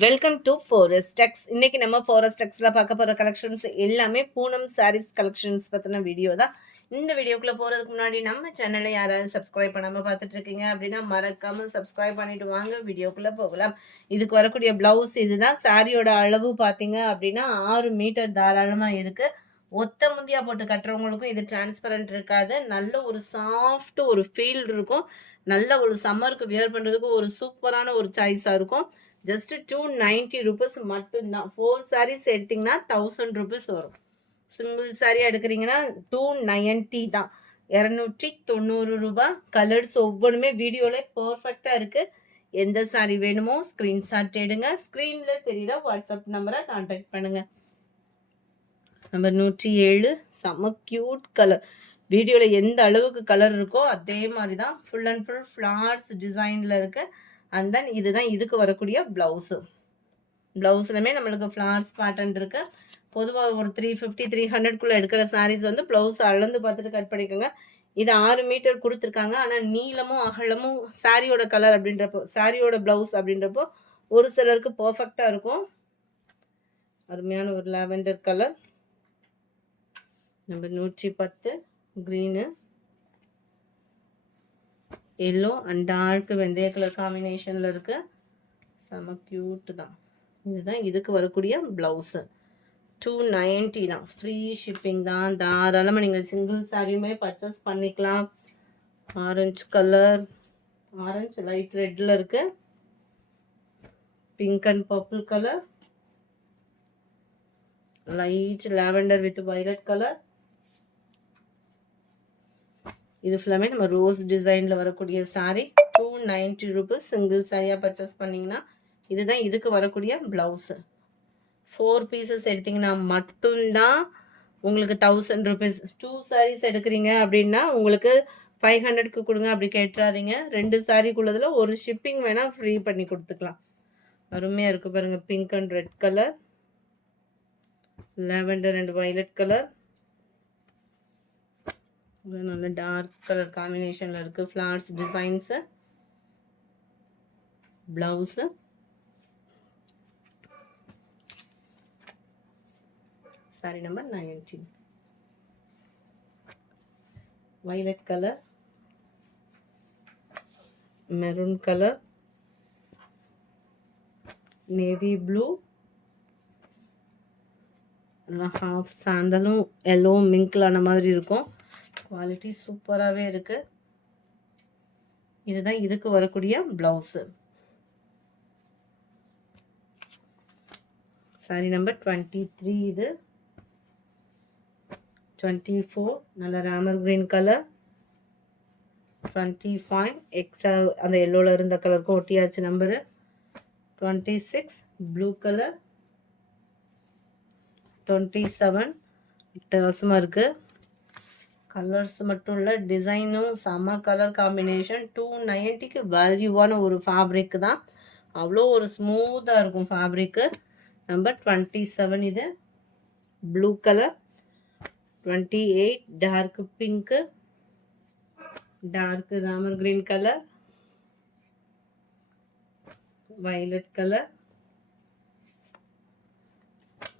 Welcome to forest டெக்ஸ். இன்னைக்கு நம்ம forest டெக்ஸ்ல பார்க்க போற கலெக்ஷன்ஸ் எல்லாமே பூனம் சாரீஸ் கலெக்ஷன்ஸ் பத்தின வீடியோ தான். இந்த வீடியோக்குள்ள போறதுக்கு முன்னாடி நம்ம சேனலை யாராவது சப்ஸ்கிரைப் பண்ணாம பார்த்துட்டு இருக்கீங்க அப்படின்னா மறக்காம சப்ஸ்கிரைப் பண்ணிட்டு வாங்க. வீடியோக்குள்ள போகலாம். இதுக்கு வரக்கூடிய பிளவுஸ் இதுதான். சாரியோட அளவு பார்த்தீங்க அப்படின்னா 6 மீட்டர் தாராளமா இருக்கு. ஒத்த முந்தியா போட்டு கட்டுறவங்களுக்கும் இது டிரான்ஸ்பரண்ட் இருக்காது. நல்ல ஒரு சாஃப்ட் ஒரு ஃபீல் இருக்கும். நல்ல ஒரு சம்மருக்கு வியர் பண்றதுக்கு ஒரு சூப்பரான ஒரு சாய்ஸா இருக்கும். ஜஸ்ட் 290 ரூபீஸ் மட்டும்தான். 4 சாரீஸ் எடுத்தீங்கன்னா 1000 ரூபீஸ் வரும். சிங்கிள் சாரீ எடுக்கிறீங்கன்னா 290 தான். 290 ரூபாய். கலர்ஸ் ஒவ்வொன்றுமே வீடியோல பர்ஃபெக்டா இருக்கு. எந்த சாரீ வேணுமோ ஸ்கிரீன்ஷாட் எடுங்க. ஸ்கிரீன்ல தெரியுற வாட்ஸ்அப் நம்பரை கான்டாக்ட் பண்ணுங்க. நம்பர் 107 செம்ம கியூட் கலர். வீடியோல எந்த அளவுக்கு கலர் இருக்கோ அதே மாதிரி தான் ஃபுல் அண்ட் ஃபுல் ஃப்ளார்ஸ் டிசைன்ல இருக்கு. அண்ட் தென் இதுதான் இதுக்கு வரக்கூடிய பிளவுஸு. பிளவுஸ்லுமே நம்மளுக்கு ஃப்ளார்ஸ் பேட்டர்ன் இருக்கு. பொதுவாக ஒரு 350 300 எடுக்கிற சாரீஸ் வந்து பிளவுஸ் அளந்து பார்த்துட்டு கட் பண்ணிக்கோங்க. இது 6 மீட்டர் கொடுத்துருக்காங்க. ஆனால் நீளமும் அகலமும் சாரியோட கலர் அப்படின்றப்போ சாரியோட பிளவுஸ் அப்படின்றப்போ ஒரு சிலருக்கு பர்ஃபெக்டா இருக்கும். அருமையான ஒரு lavender colour. Number 110 green, yellow and dark வெந்தய கலர் காம்பினேஷனில் இருக்கு. செம கியூட் தான். இதுதான் இதுக்கு வரக்கூடிய பிளவுஸு. 290 தான். ஃப்ரீ ஷிப்பிங் தான். தாராளமாக நீங்கள் சிங்கிள் சாரியுமே பர்ச்சேஸ் பண்ணிக்கலாம். ஆரஞ்சு கலர், ஆரஞ்சு லைட் ரெட்டில் இருக்கு. Pink and purple colour, light lavender with violet colour. இது ஃபுல்லாமே நம்ம ரோஸ் டிசைனில் வரக்கூடிய சாரீ. 290 ரூபீஸ். சிங்கிள் சாரியாக பர்ச்சேஸ் பண்ணிங்கன்னா இதுதான் இதுக்கு வரக்கூடிய ப்ளவுஸு. 4 பீசஸ் எடுத்திங்கன்னா மட்டும்தான் உங்களுக்கு 1000 ரூபீஸ். 2 சாரீஸ் எடுக்கிறீங்க அப்படின்னா உங்களுக்கு 500க்கு கொடுங்க அப்படி கேட்டுறாதீங்க. 2 சாரீக்குள்ளதில் ஒரு ஷிப்பிங் வேணால் ஃப்ரீ பண்ணி கொடுத்துக்கலாம். அருமையாக இருக்குது பாருங்கள். Pink and red colour, lavender and violet colour, நல்ல டார்க் கலர் காம்பினேஷனில் இருக்குது. Flowers designs. Blouse sari number 19. Violet colour, maroon colour, navy blue, half சாண்டலும் எல்லோ மிங்க்லான மாதிரி இருக்கும். குவாலிட்டி சூப்பராகவே இருக்கு. இதுதான் இதுக்கு வரக்கூடிய பிளவுஸு. Sorry number 23. இது 24 நல்ல ராமர் கிரீன் கலர். 25 எக்ஸ்ட்ரா அந்த எல்லோவில் இருந்த கலருக்கு ஒட்டியாச்சு நம்பரு. 26 blue colour. 27 வித்தியாசமாக இருக்குது. கலர்ஸ் மட்டும் இல்லை, டிசைனும் செம்ம கலர் காம்பினேஷன். 290க்கு வேல்யூவான ஒரு ஃபேப்ரிக் தான். அவ்வளோ ஒரு ஸ்மூத்தாக இருக்கும் ஃபேப்ரிக்கு. நம்பர் 27 இது blue colour. 28 dark pink, dark ராமர் கிரீன் கலர், வைலட் கலர்,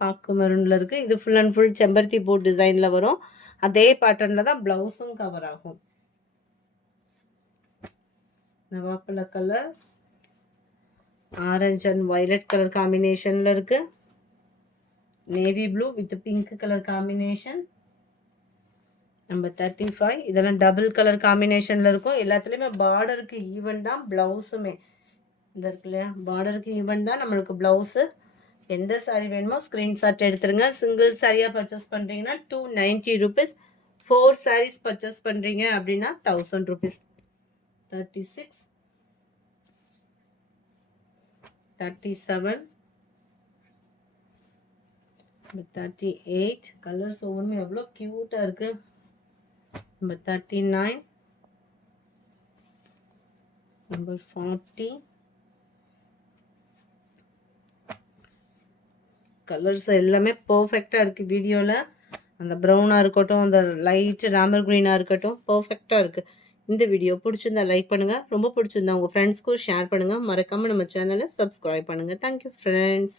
பாக்கு மெரூனில் இருக்குது. இது ஃபுல் அண்ட் ஃபுல் செம்பருத்தி பூ டிசைனில் வரும். அதே பேட்டர்னில் தான் ப்ளவுஸும் கவர் ஆகும். நவாப்பழ colour, orange and violet colour காம்பினேஷனில் இருக்குது. Navy blue with pink colour combination. Number 35. இதெல்லாம் டபுள் கலர் காம்பினேஷனில் இருக்கும். எல்லாத்துலேயுமே பார்டருக்கு ஈவன் தான் ப்ளவுஸுமே. இந்த இருக்கு இல்லையா, பார்டருக்கு ஈவன் தான் நம்மளுக்கு ப்ளவுஸு. எந்த சாரீ வேணுமோ ஸ்க்ரீன்ஷாட் எடுத்துருங்க. சிங்கிள் சாரியாக பர்ச்சேஸ் பண்ணுறீங்கன்னா 290 ரூபீஸ். 4 சாரீஸ் பர்ச்சேஸ் பண்ணுறீங்க அப்படின்னா 1000 ரூபீஸ். 36, 37, 38. கலர்ஸ் ஒவ்வொன்றுமே எவ்வளோ க்யூட்டாக இருக்குது. Number 39, number 40. கலர்ஸ் எல்லாமே பர்ஃபெக்டாக இருக்குது வீடியோவில். அந்த ப்ரௌனாக இருக்கட்டும், அந்த லைட் ராமர் க்ரீனாக இருக்கட்டும், பர்ஃபெக்டாக இருக்குது. இந்த வீடியோ புடிச்சிருந்தா லைக் பண்ணுங்க. ரொம்ப புடிச்சிருந்தா உங்க ஃப்ரெண்ட்ஸ்க்கும் ஷேர் பண்ணுங்க. மறக்காம நம்ம சேனல சப்ஸ்கிரைப் பண்ணுங்க. Thank you friends.